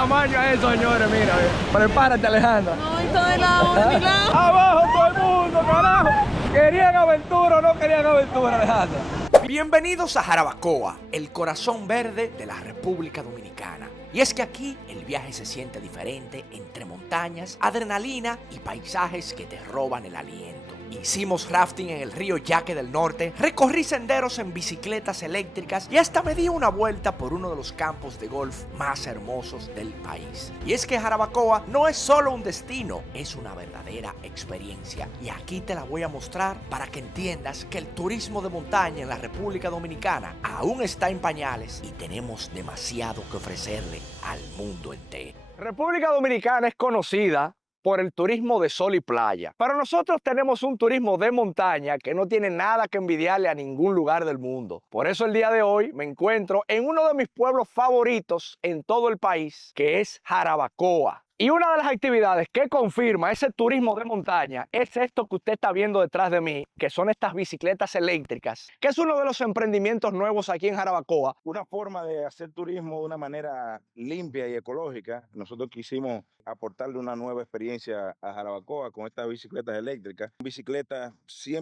tamaño a eso, señores, mira. Prepárate, Alejandra. No, esto de lado, de lado. ¡Abajo todo el mundo, carajo! ¿Querían aventura o no querían aventura, Alejandra? Bienvenidos a Jarabacoa, el corazón verde de la República Dominicana. Y es que aquí el viaje se siente diferente entre montañas, adrenalina y paisajes que te roban el aliento. Hicimos rafting en el río Yaque del Norte, recorrí senderos en bicicletas eléctricas y hasta me di una vuelta por uno de los campos de golf más hermosos del país. Y es que Jarabacoa no es solo un destino, es una verdadera experiencia. Y aquí te la voy a mostrar para que entiendas que el turismo de montaña en la República Dominicana aún está en pañales y tenemos demasiado que ofrecerle al mundo entero. República Dominicana es conocida por el turismo de sol y playa. Pero nosotros tenemos un turismo de montaña que no tiene nada que envidiarle a ningún lugar del mundo. Por eso el día de hoy me encuentro en uno de mis pueblos favoritos en todo el país, que es Jarabacoa. Y una de las actividades que confirma ese turismo de montaña es esto que usted está viendo detrás de mí, que son estas bicicletas eléctricas, que es uno de los emprendimientos nuevos aquí en Jarabacoa. Una forma de hacer turismo de una manera limpia y ecológica. Nosotros quisimos aportarle una nueva experiencia a Jarabacoa con estas bicicletas eléctricas. Bicicletas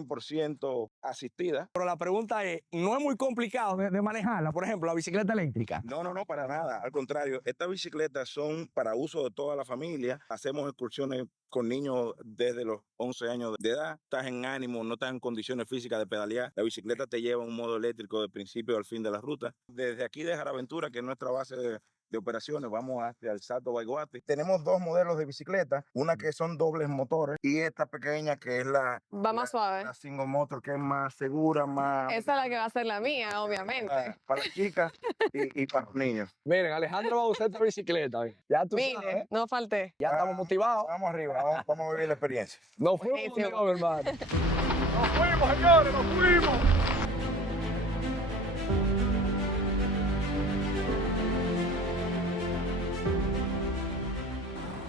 100% asistidas. Pero la pregunta es, ¿no es muy complicado de manejarla? Por ejemplo, la bicicleta eléctrica. No, para nada. Al contrario, estas bicicletas son para uso de toda la familia. Hacemos excursiones con niños desde los 11 años de edad. Estás en ánimo, no estás en condiciones físicas de pedalear. La bicicleta te lleva en un modo eléctrico del principio al fin de la ruta. Desde aquí de Jaraventura, que es nuestra base de operaciones, vamos hasta el Salto Baiguate. Tenemos dos modelos de bicicleta, una que son dobles motores y esta pequeña que es Va más suave. la single motor, que es más segura, más... Esa es la que va a ser la mía, obviamente. Para las chicas y para los niños. Miren, Alejandro va a usar esta bicicleta. Ya tú sabes, Vine, no falté. ya estamos motivados. Vamos arriba, vamos a vivir la experiencia. Nos fuimos, Buenísimo. mi hermano. Nos fuimos, señores, nos fuimos.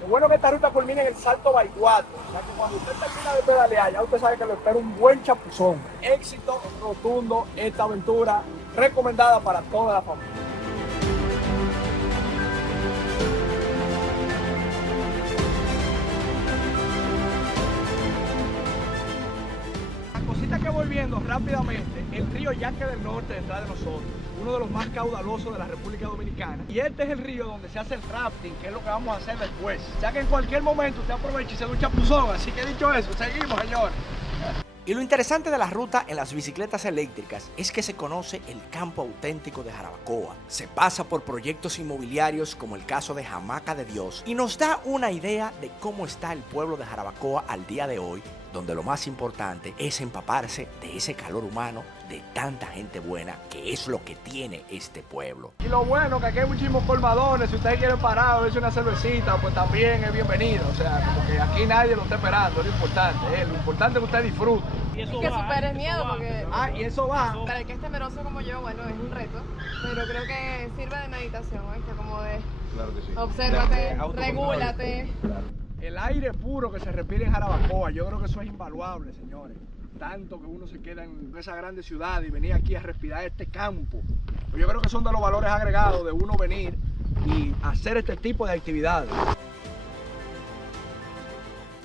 Lo bueno que esta ruta culmina en el Salto Baiguate. O sea que cuando usted termina de pedalear, ya usted sabe que lo espera un buen chapuzón. Éxito rotundo, esta aventura recomendada para toda la familia. La cosita que voy viendo rápidamente, el río Yaque del Norte detrás de nosotros, uno de los más caudalosos de la República Dominicana. Y este es el río donde se hace el rafting, que es lo que vamos a hacer después. O sea que en cualquier momento usted aprovecha y se da un chapuzón. Así que dicho eso, seguimos, señor. Y lo interesante de la ruta en las bicicletas eléctricas es que se conoce el campo auténtico de Jarabacoa. Se pasa por proyectos inmobiliarios como el caso de Hamaca de Dios y nos da una idea de cómo está el pueblo de Jarabacoa al día de hoy, donde lo más importante es empaparse de ese calor humano de tanta gente buena, que es lo que tiene este pueblo. Y lo bueno que aquí hay muchísimos colmadones. Si ustedes quieren parar o darse una cervecita, pues también es bienvenido. O sea, como que aquí nadie lo está esperando, es lo importante. Lo importante es que usted disfrute. Y que superes miedo porque Y eso va. para el que es temeroso como yo, bueno, es un reto. Pero creo que sirve de meditación, ¿oíste? Como de Claro que sí. obsérvate, autocontrol. regúlate. El aire puro que se respira en Jarabacoa, yo creo que eso es invaluable, señores. Tanto que uno se queda en esa grande ciudad y venir aquí a respirar este campo. Pues yo creo que son de los valores agregados de uno venir y hacer este tipo de actividades.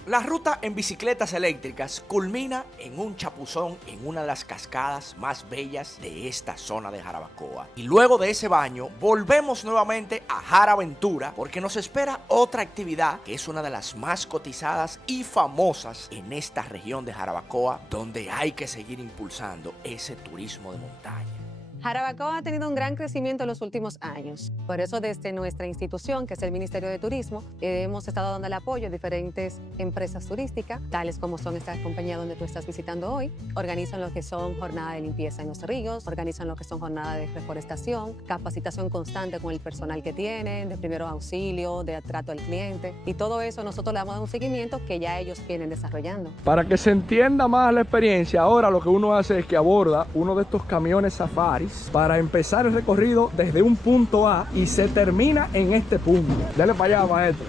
La ruta en bicicletas eléctricas culmina en un chapuzón en una de las cascadas más bellas de esta zona de Jarabacoa. Y luego de ese baño, volvemos nuevamente a Jaraventura porque nos espera otra actividad que es una de las más cotizadas y famosas en esta región de Jarabacoa, donde hay que seguir impulsando ese turismo de montaña. Jarabacoa ha tenido un gran crecimiento en los últimos años. Por eso, desde nuestra institución, que es el Ministerio de Turismo, hemos estado dando el apoyo a diferentes empresas turísticas, tales como son estas compañías donde tú estás visitando hoy. Organizan lo que son jornadas de limpieza en los ríos, organizan lo que son jornadas de reforestación, capacitación constante con el personal que tienen, de primeros auxilios, de trato al cliente. Y todo eso nosotros le damos un seguimiento que ya ellos vienen desarrollando. Para que se entienda más la experiencia, ahora lo que uno hace es que aborda uno de estos camiones safaris para empezar el recorrido desde un punto A y se termina en este punto. Dale para allá, maestro.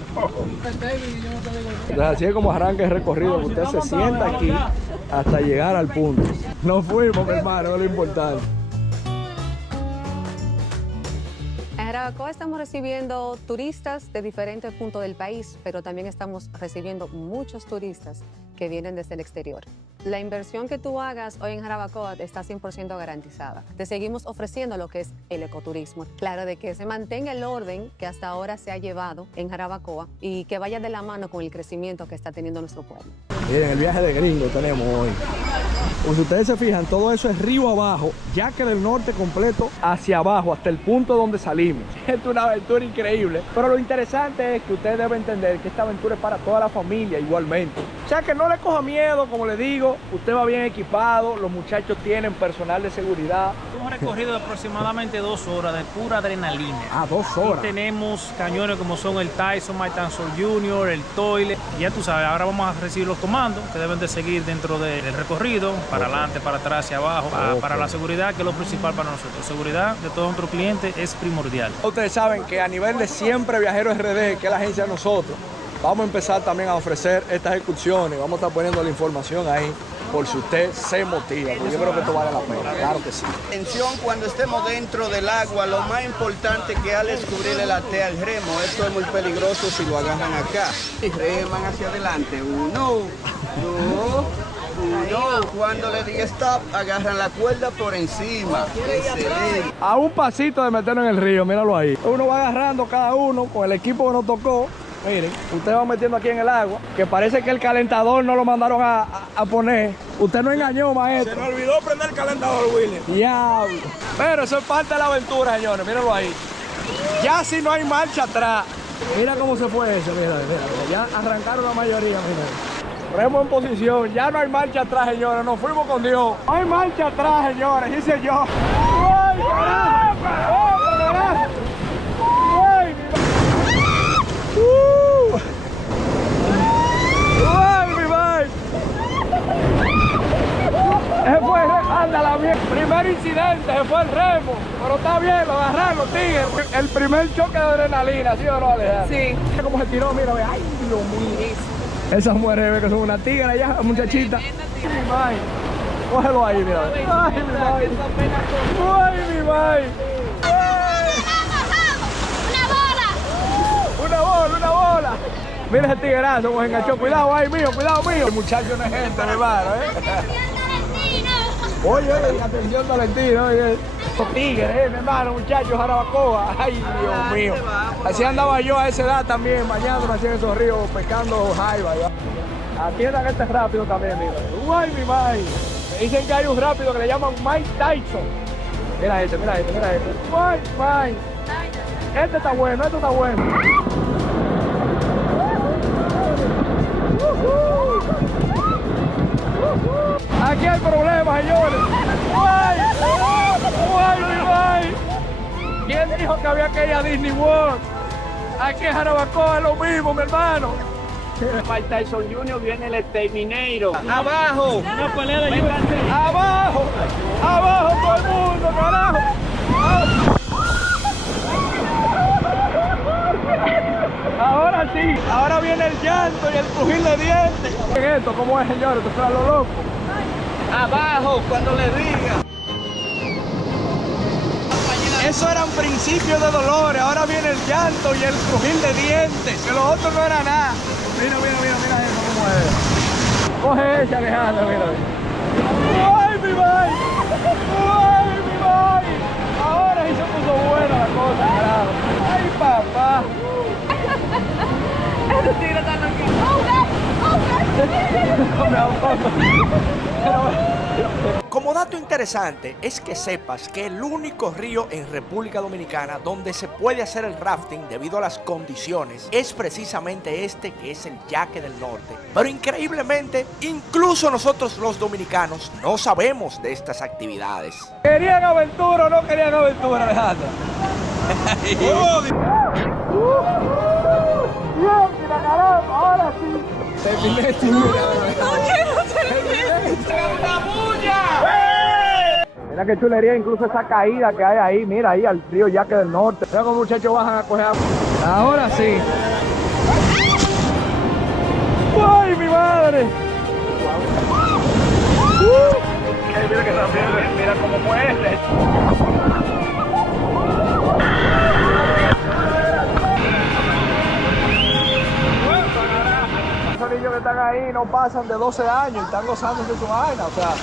Entonces, así es como arranca el recorrido, que usted se sienta aquí hasta llegar al punto. Nos fuimos, mi hermano, es lo importante. En Jarabacoa Jarabacoa estamos recibiendo turistas de diferentes puntos del país, pero también estamos recibiendo muchos turistas que vienen desde el exterior. La inversión que tú hagas hoy en Jarabacoa está 100% garantizada. Te seguimos ofreciendo lo que es el ecoturismo. Claro, de que se mantenga el orden que hasta ahora se ha llevado en Jarabacoa y que vaya de la mano con el crecimiento que está teniendo nuestro pueblo. Miren, el viaje de gringo tenemos hoy. Pues si ustedes se fijan, todo eso es río abajo, ya que del norte completo hacia abajo, hasta el punto donde salimos. Es una aventura increíble. Pero lo interesante es que ustedes deben entender que esta aventura es para toda la familia igualmente. O sea que no le coja miedo, como les digo, usted va bien equipado, los muchachos tienen personal de seguridad. Un recorrido de aproximadamente 2 horas de pura adrenalina. Ah, 2 horas. Y tenemos cañones como son el Tyson, Mike Tyson Jr., el Toilet. Y ya tú sabes, ahora vamos a recibir los comandos que deben de seguir dentro del recorrido, para adelante, para atrás, hacia abajo, para la seguridad, que es lo principal para nosotros. Seguridad de todos nuestros clientes es primordial. Ustedes saben que a nivel de Siempre Viajeros RD, que es la agencia de nosotros, vamos a empezar también a ofrecer estas excursiones. Vamos a estar poniendo la información ahí por si usted se motiva. Yo creo que esto vale la pena, claro que sí. Atención cuando estemos dentro del agua, lo más importante que al descubrirle la T al remo. Esto es muy peligroso si lo agarran acá. Y reman hacia adelante. 1, 2, 1. Cuando le diga stop, agarran la cuerda por encima. Excelente. A un pasito de meternos en el río, míralo ahí. Uno va agarrando cada uno con el equipo que nos tocó. Miren, usted va metiendo aquí en el agua, que parece que el calentador no lo mandaron a poner. Usted no engañó, maestro. Se me olvidó prender el calentador, Willy. Diablo. Pero eso es parte de la aventura, señores. Mírenlo ahí. Ya si no hay marcha atrás. Mira cómo se fue ese, mira. Ya arrancaron la mayoría, mira. Remo en posición, ya no hay marcha atrás, señores. Nos fuimos con Dios. No hay marcha atrás, señores, dice yo. ¡Ay, carajo! ¡Ay, ¡ay, mi madre! Ese fue, ándala bien. Primer incidente, se fue el remo. Pero está bien, lo agarraron los tigres. El primer choque de adrenalina, ¿sí o no, Alejandra? Sí. Mira cómo se tiró, mira, ay, Dios mío. Esas mujeres que son una tigre allá, muchachita. Ay, mi madre. Cógelo ahí, mira. Ay, mi madre. Ay, mi madre. Una bola. Mira ese tiguerazo, como se enganchó. Cuidado ahí, mío, cuidado mío. El muchacho no es gente, hermano, ¡Atención, Talentino! Oye, atención, Talentino, oye. Esos tigres, mi hermano, muchachos, Jarabacoa. Ay, Dios mío. Así andaba yo a esa edad también, bañándome así en esos ríos, pescando jaiba. Atiendan este rápido también, mira. Ay, mi madre. Dicen que hay un rápido que le llaman Mike Tyson. Mira este. Mike. Este está bueno, Aquí hay problemas, señores. ¡Ay! ¿Quién dijo que había que ir a Disney World? Aquí en Jarabacoa es lo mismo, mi hermano. Mike Tyson Jr. viene el exterminero. ¡Abajo! Una pelea de UFC. ¡Abajo! ¡Abajo todo el mundo, carajo! Ahora sí, ahora viene el llanto y el crujir de dientes. ¿Esto cómo es, señores? Esto es a lo loco. ¡Abajo! Cuando le diga. Eso eran principios de dolores, ahora viene el llanto y el crujir de dientes, que lo otro no era nada. Mira eso cómo es. Coge esa, Alejandra, mira. ¡Ay, mi madre! ¡Ay, mi madre! Ahora sí se puso buena la cosa, carajo. ¡Ay, papá! Ese tigre está Como dato interesante es que sepas que el único río en República Dominicana donde se puede hacer el rafting debido a las condiciones es precisamente este, que es el Yaque del Norte. Pero increíblemente, incluso nosotros los dominicanos no sabemos de estas actividades. ¿Querían aventura o no querían aventura, Alejandro? Ahora sí. Terminé este video ahora, terminé. Mira qué chulería, incluso esa caída que hay ahí, mira ahí al río Yaque del Norte. Mira cómo muchachos bajan a coger agua. Ahora sí. ¡Ay, mi madre! Mira que también, mira cómo muere. Esos niños que están ahí no pasan de 12 años y están gozando de su vaina, o sea,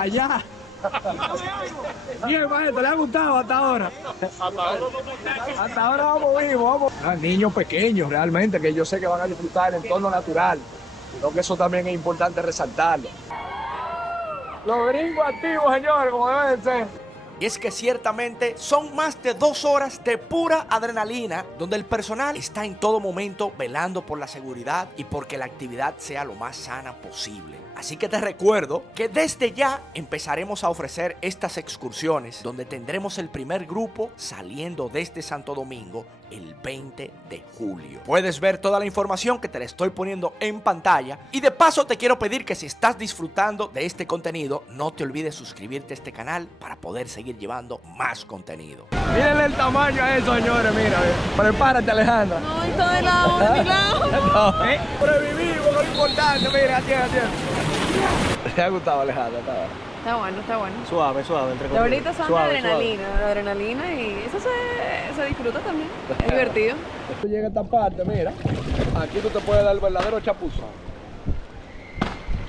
allá. Bien, maestro, ¿le ha gustado hasta ahora? Hasta ahora vamos vivos, vamos. Niños pequeños realmente, que yo sé que van a disfrutar el entorno natural. Creo que eso también es importante resaltarlo. Los gringos activos, señores, como deben ser. Y es que ciertamente son más de 2 horas de pura adrenalina, donde el personal está en todo momento velando por la seguridad y porque la actividad sea lo más sana posible. Así que te recuerdo que desde ya empezaremos a ofrecer estas excursiones, donde tendremos el primer grupo saliendo desde Santo Domingo el 20 de julio. Puedes ver toda la información que te la estoy poniendo en pantalla, y de paso te quiero pedir que si estás disfrutando de este contenido, no te olvides suscribirte a este canal para poder seguir llevando más contenido. Mírenle el tamaño a eso, señores, mira, prepárate, Alejandra. No, esto de lado, de mi lado. No, sobrevivimos, lo importante, mira, atiende. ¿Te ha gustado, Alejandra? Está bueno, está bueno. Suave, entre Los bolitos son de adrenalina, la adrenalina, y eso se disfruta también. Es divertido. Tú llegas a esta parte, mira, aquí tú te puedes dar el verdadero chapuzón.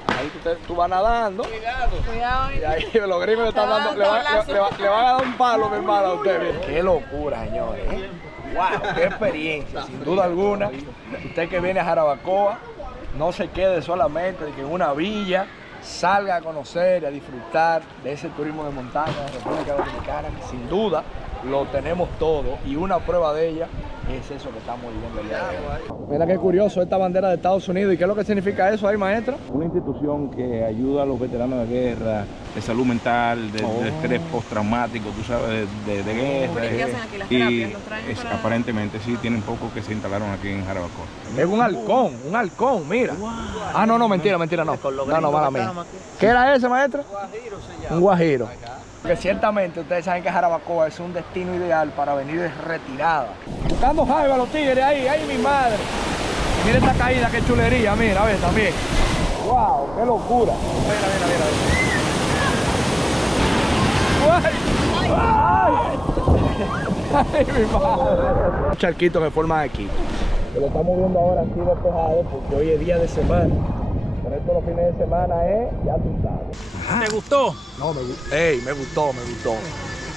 Ahí tú vas nadando. Cuidado. Y ahí los gringos le están dando, le van a dar un palo, mi hermano, a usted. Mira. Qué locura, señores. Wow, qué experiencia, sin duda alguna. Usted que viene a Jarabacoa, no se quede solamente de que en una villa, salga a conocer y a disfrutar de ese turismo de montaña de la República Dominicana, que sin duda lo tenemos todo, y una prueba de ella es eso que estamos viviendo el día de hoy. Mira qué curioso esta bandera de Estados Unidos. ¿Y qué es lo que significa eso ahí, maestro? Una institución que ayuda a los veteranos de guerra, de salud mental, de estrés postraumático, tú sabes, de guerra. ¿Y qué hacen aquí las terapias? ¿Los traen para...? Aparentemente sí, tienen poco que se instalaron aquí en Jarabacoa. Es un halcón, mira. Wow. Ah, no, mentira, no, mala mía. ¿Qué era ese, maestro? Un guajiro. Porque ciertamente ustedes saben que Jarabacoa es un destino ideal para venir de retirada. Buscando jaiba los tigres ahí mi madre. Mira esta caída, qué chulería, mira, a ver también. Wow, qué locura. Mira. Ay, mi madre. Un charquito que forma aquí. Lo estamos viendo ahora aquí despejado porque hoy es día de semana. Por esto los fines de semana ya tú sabes. Ajá. ¿Te gustó? No, me gustó.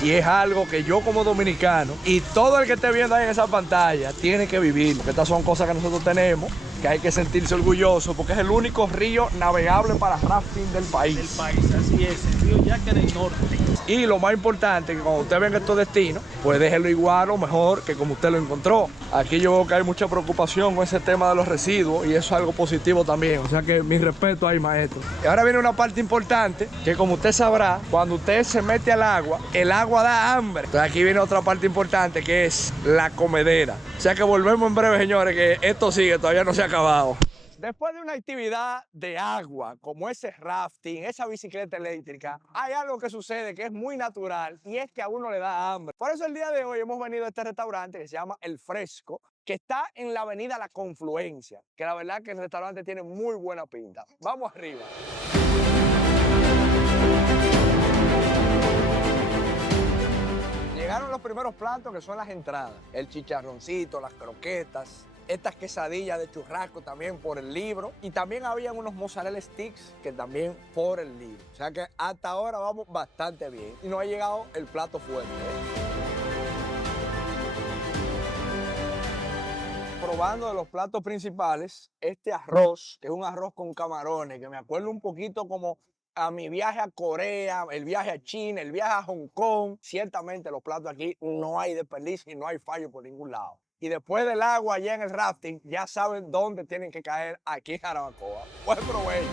Y es algo que yo como dominicano y todo el que esté viendo ahí en esa pantalla tiene que vivir. Porque estas son cosas que nosotros tenemos, que hay que sentirse orgulloso, porque es el único río navegable para rafting del país. Así es, el río Yaque del Norte. Y lo más importante, que cuando usted venga a estos destinos, pues déjelo igual o mejor que como usted lo encontró. Aquí yo veo que hay mucha preocupación con ese tema de los residuos, y eso es algo positivo también. O sea que mi respeto ahí, maestro. Y ahora viene una parte importante, que como usted sabrá, cuando usted se mete al agua, el agua da hambre. Entonces aquí viene otra parte importante, que es la comedera. O sea que volvemos en breve, señores, que esto sigue, todavía no se ha acabado. Después de una actividad de agua, como ese rafting, esa bicicleta eléctrica, hay algo que sucede que es muy natural, y es que a uno le da hambre. Por eso el día de hoy hemos venido a este restaurante que se llama El Fresco, que está en la avenida La Confluencia, que la verdad que el restaurante tiene muy buena pinta. Vamos arriba. Llegaron los primeros platos, que son las entradas. El chicharroncito, las croquetas, estas quesadillas de churrasco también por el libro, y también habían unos mozzarella sticks que también por el libro. O sea que hasta ahora vamos bastante bien y nos ha llegado el plato fuerte. Probando de los platos principales, este arroz, que es un arroz con camarones, que me acuerdo un poquito como a mi viaje a Corea, el viaje a China, el viaje a Hong Kong. Ciertamente los platos aquí no hay desperdicio y no hay fallo por ningún lado. Y después del agua allá en el rafting, ya saben dónde tienen que caer aquí en Jarabacoa. Buen provecho.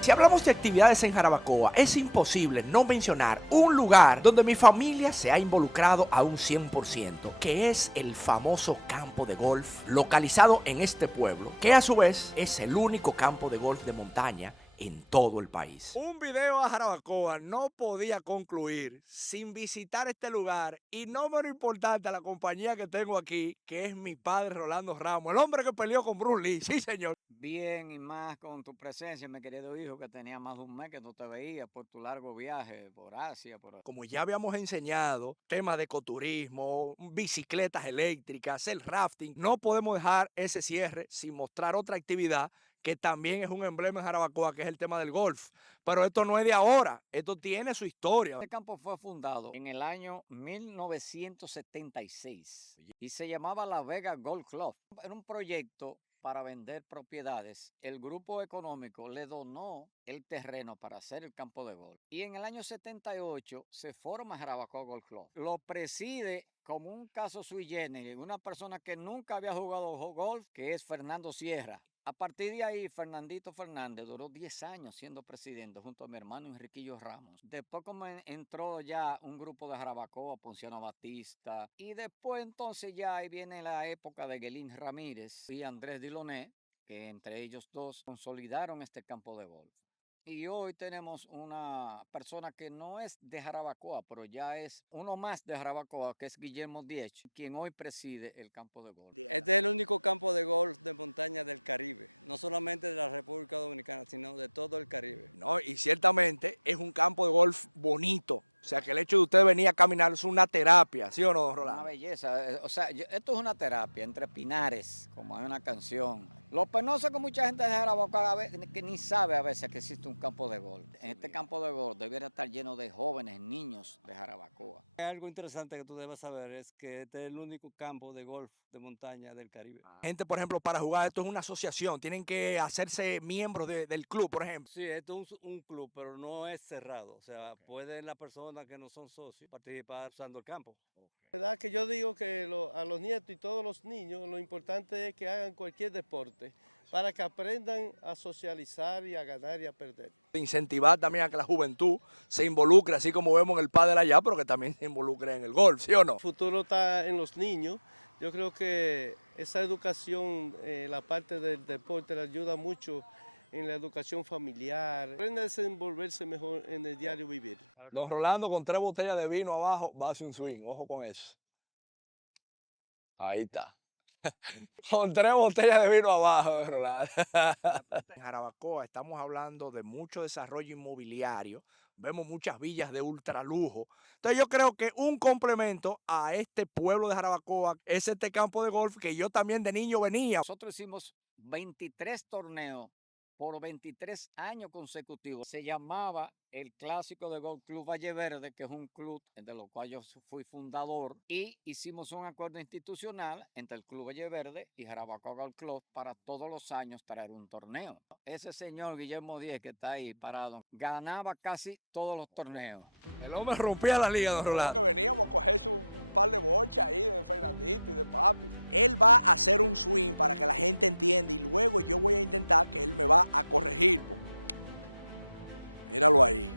Si hablamos de actividades en Jarabacoa, es imposible no mencionar un lugar donde mi familia se ha involucrado a un 100%, que es el famoso campo de golf localizado en este pueblo, que a su vez es el único campo de golf de montaña en todo el país. Un video a Jarabacoa no podía concluir sin visitar este lugar y no menos importante a la compañía que tengo aquí, que es mi padre Rolando Ramos, el hombre que peleó con Bruce Lee, sí señor. Bien y más con tu presencia, mi querido hijo, que tenía más de un mes que no te veía por tu largo viaje por Asia. Como ya habíamos enseñado, temas de ecoturismo, bicicletas eléctricas, el rafting, no podemos dejar ese cierre sin mostrar otra actividad que también es un emblema en Jarabacoa, que es el tema del golf. Pero esto no es de ahora, esto tiene su historia. Este campo fue fundado en el año 1976 y se llamaba La Vega Golf Club. Era un proyecto para vender propiedades. El grupo económico le donó el terreno para hacer el campo de golf. Y en el año 78 se forma Jarabacoa Golf Club. Lo preside como un caso sui generis, una persona que nunca había jugado golf, que es Fernando Sierra. A partir de ahí, Fernandito Fernández duró 10 años siendo presidente junto a mi hermano Enriquillo Ramos. Después como entró ya un grupo de Jarabacoa, Ponciano Batista, y después entonces ya ahí viene la época de Guelín Ramírez y Andrés Diloné, que entre ellos dos consolidaron este campo de golf. Y hoy tenemos una persona que no es de Jarabacoa, pero ya es uno más de Jarabacoa, que es Guillermo Diech, quien hoy preside el campo de golf. Este es el único campo de golf de montaña del Caribe, no solamente de la República Dominicana, sino de todo el Caribe. No, y ciertamente es un campo de golf bonito. O sea, que el hecho de usted venir a caminar es una terapia, ¿sí o no, don Rolando? Una belleza. O sea, esto es una terapia entre pinares, como hay una canción. Lo penoso es que mucha gente de Jarabacoa que ni sabe a veces que existe un campo de golf. En este campo de golf debiera estar lleno de jóvenes, niños de Jarabacoa. Algo interesante que tú debes saber es que este es el único campo de golf de montaña del Caribe. Gente, por ejemplo, para jugar esto es una asociación, tienen que hacerse miembros del club, por ejemplo. Sí, esto es un club, pero no es cerrado. O sea, pueden las personas que no son socios participar usando el campo. La verdad que yo digo que a los nietos y todos los niños lo importante es que hagan cualquier deporte para que aprendan a socializar y a ganar y a perder. Incentivar también a que la juventud se involucre, así como vemos en el pádel allá, pero que también se involucre en el golf, ¿sí o no? El futuro está en los niños. Yo creo que esa educación, la parte del deporte, le ayuda mucho en la educación familiar. Aprende a desenvolverse mejor en el diario vivir. Don Rolando con 3 botellas de vino abajo va a hacer un swing, ojo con eso. Ahí está. Con 3 botellas de vino abajo, don Rolando. En Jarabacoa estamos hablando de mucho desarrollo inmobiliario, vemos muchas villas de ultralujo. Entonces yo creo que un complemento a este pueblo de Jarabacoa es este campo de golf que yo también de niño venía. Nosotros hicimos 23 torneos por 23 años consecutivos. Se llamaba el Clásico de Golf Club Valle Verde, que es un club de lo cual yo fui fundador, y hicimos un acuerdo institucional entre el Club Valle Verde y Jarabacoa Golf Club para todos los años traer un torneo. Ese señor Guillermo Díez, que está ahí parado, ganaba casi todos los torneos. El hombre rompía la liga, don Rolando. Veníamos a coger un par de bochas ahí de Fernandito y de papi. Él va a hacer un swing para que la gente entienda y luego yo voy a intentar que él me va a corregir. Míralo ahí.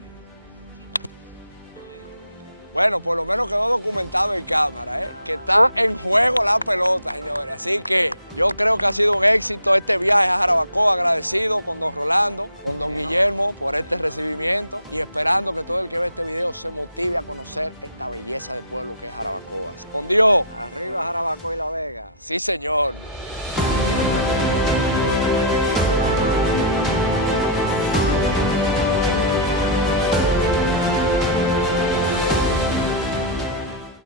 Bueno, por lo menos quedó documentado en cámara, que está en juego la pelota, señores. Así que yo creo que ha sido un éxito este viaje a Jarabacoa, agradecido con don Rolando, con don Guillermo por este recibimiento y esperando que todo el que ve este video se motive a conocer esta belleza de pueblo que es Jarabacoa. ¡Con Dios! Arriba Jarabacoa y La Vega. Sí, señor.